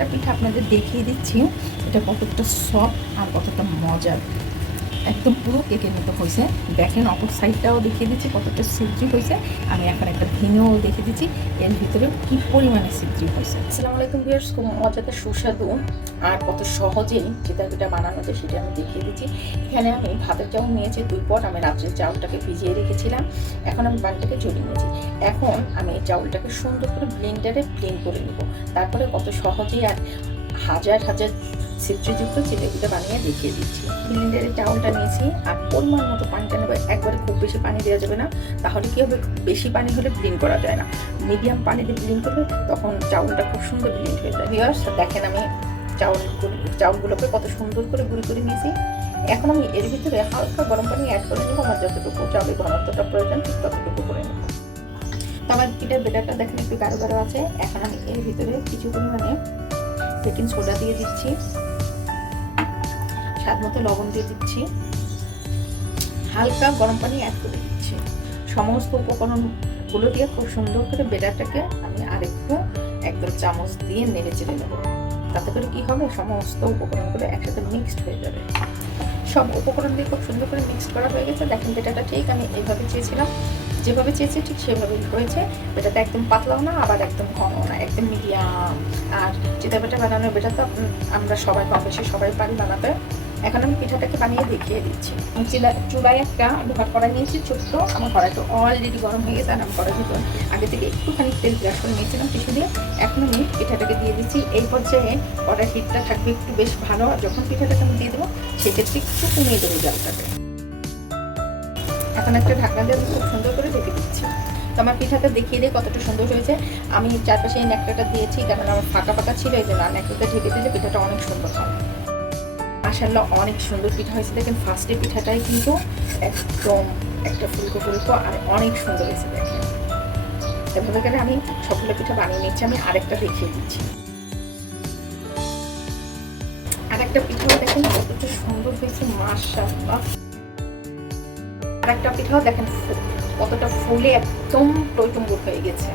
একটা পিঠা আপনাদের দেখিয়ে দিচ্ছি। এটা কতটা সফট আর কতটা মজার। একদম পুরো কেকের মতো হয়েছে। দেখেন অপর সাইডটাও দেখিয়ে দিচ্ছি, কতটা সিদ্রি হয়েছে। আমি এখন একটা ভেঙেও দেখে দিচ্ছি, এর ভিতরে কি পরিমাণে সিদ্রি হয়েছে। আসসালামু আলাইকুম ভিউয়ার্স খুব মজাতে সুস্বাদু আর কত সহজেই চিতা পিঠা বানানো যায় সেটা আমি দেখিয়ে দিচ্ছি। এখানে আমি ভাতের চাউল নিয়েছি, দুই পট। আমি রাত্রে চাউলটাকে ভিজিয়ে রেখেছিলাম। এখন আমি পানিটাকে ঝরিয়ে নিয়েছি। এখন আমি এই চাউলটাকে সুন্দর করে ব্লেন্ডারে ব্লেন্ড করে নেব। তারপরে কত সহজেই আর হাজার হাজার চিত্রযুক্ত চিলেপিটা বানিয়ে দেখিয়ে দিচ্ছি। ব্লেন্ডারে চাউলটা নিয়েছি আর পরিমাণ মতো পানিটা নেব একবারে খুব বেশি পানি দেওয়া যাবে না, তাহলে কী হবে? বেশি পানি হলে ব্লিন করা যায় না। মিডিয়াম পানিতে ব্লিন করলে তখন চাউলটা খুব সুন্দর ব্লিন হয়ে যায়। ভিউয়ার্স দেখেন আমি চাউল চাউলগুলোকে কত সুন্দর করে গুঁড়ি করে নিয়েছি। এখন আমি এর ভিতরে হালকা গরম পানি অ্যাড করে নেব, আমার যতটুকু চাউলের ঘনত্বটা প্রয়োজন ঠিক ততটুকু করে নেব। তো আমার পিঠার বেটারটা দেখেন একটু গাঢ় গাঢ় আছে। এখন আমি এর ভিতরে কিছু পরিমাণে বেকিং সোডা দিয়ে দিচ্ছি। স্বাদ মতো লবণ দিয়ে দিচ্ছি। হালকা গরম পানি অ্যাড করে দিচ্ছি। সমস্ত উপকরণগুলো দিয়ে খুব সুন্দর করে বেটারটাকে আমি আরেকটু একদম চামচ দিয়ে নেড়ে চেড়ে নেব। তাতে করে কি হবে? সমস্ত উপকরণগুলো একসাথে মিক্সড হয়ে যাবে। সব উপকরণ দিয়ে খুব সুন্দর করে মিক্স করা হয়ে গেছে। দেখেন বেটাটা ঠিক আমি এইভাবে চেয়েছিলাম। যেভাবে চেয়েছি ঠিক সেভাবেই হয়েছে। বেটাটা একদম পাতলাও না, আবার একদম ঘনও না। একদম মিডিয়াম আর চিতা বেটা বানানো বেটা তো আমরা সবাই কম সবাই পারি বানাতে। এখন আমি পিঠাটাকে বানিয়ে দেখিয়ে দিচ্ছি। চুলায় একটা লোহার কড়াই নিয়েছি, ছোট্ট আমার কড়াইটা অলরেডি গরম হয়ে গেছে আর আমি কড়াই ভিতর আগে থেকে একটুখানি তেল ব্রাশ করে নিয়েছিলাম কিছু দিয়ে এখন আমি পিঠাটাকে দিয়ে দিচ্ছি। এই পর্যায়ে কড়াই হিটটা থাকবে একটু বেশ ভালো আর যখন পিঠাটাকে আমি দিয়ে দেবো, সেক্ষেত্রে একটু কমিয়ে দেবো জালটাকে এখন একটা ঢাকনা দিয়ে খুব সুন্দর করে ঢেকে দিচ্ছি। তো আমার পিঠাটা দেখিয়ে দিয়ে কতটা সুন্দর হয়েছে। আমি চারপাশে এই ন্যাকড়াটা দিয়েছি, কারণ আমার ফাঁকা ফাঁকা ছিল, এই জন্য আর ন্যাকড়াটা ঢেকে দিলে পিঠাটা অনেক সুন্দর হয়। মাসাল্লাহ অনেক সুন্দর পিঠা হয়েছে। দেখেন ফার্স্টে পিঠাটাই কিন্তু একদম একটা ফুলকো ফুলকো আর অনেক সুন্দর হয়েছে দেখেন। এভাবে করে আমি সবগুলো পিঠা বানিয়ে নিচ্ছি, আমি আরেকটা দেখিয়ে দিচ্ছি। আরেকটা পিঠাও দেখেন, কতটা সুন্দর হয়েছে মাসাল্লাহ আরেকটা পিঠাও দেখেন, কতটা ফুলে একদম টইটুম্বুর হয়ে গেছে।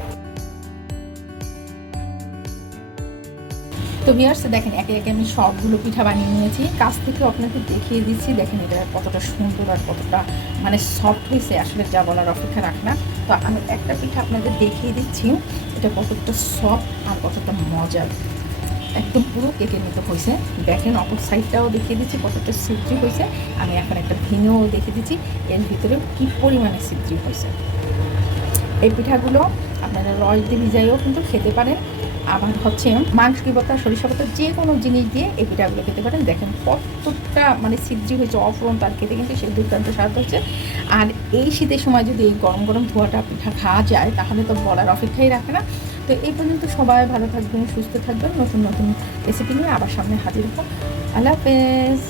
তো ভিউয়ার্স দেখেন, একে একে আমি সবগুলো পিঠা বানিয়ে নিয়েছি। কাছ থেকে আপনাকে দেখিয়ে দিচ্ছি, দেখেন, এটা কতটা সুন্দর আর কতটা মানে সফট হয়েছে। আসলে যা বলার অপেক্ষা রাখ না। তো আমি একটা পিঠা আপনাদের দেখিয়ে দিচ্ছি। এটা কতটা সফট আর কতটা মজার। একদম পুরো কেকের মতো হয়েছে। দেখেন, অপর সাইডটাও দেখিয়ে দিচ্ছি, কতটা সিদ্রি হয়েছে। আমি এখন একটা ভেঙেও দেখিয়ে দিচ্ছি, এর ভিতরে কী পরিমাণে সিদ্রি হয়েছে। এই পিঠাগুলো আপনারা রস দিয়ে ভিজাইও কিন্তু খেতে পারেন। আবার হচ্ছে মাংস কিবতা সরিষা পাতা যে কোনো জিনিস দিয়ে এই পিঠাগুলো খেতে পারেন। দেখেন কতটা মানে সিদ্ধি হয়েছে অফরন তার খেতে কিন্তু সেই দুর্দান্ত স্বাদ হচ্ছে। আর এই শীতের সময় যদি এই গরম গরম ধোয়াটা পিঠা খাওয়া যায়, তাহলে তো বলার অপেক্ষাই রাখে না। তো এই পর্যন্ত সবাই ভালো থাকবেন, সুস্থ থাকবেন। নতুন নতুন রেসিপি নিয়ে আবার সামনে হাজির হব। আল্লাহ হাফেজ।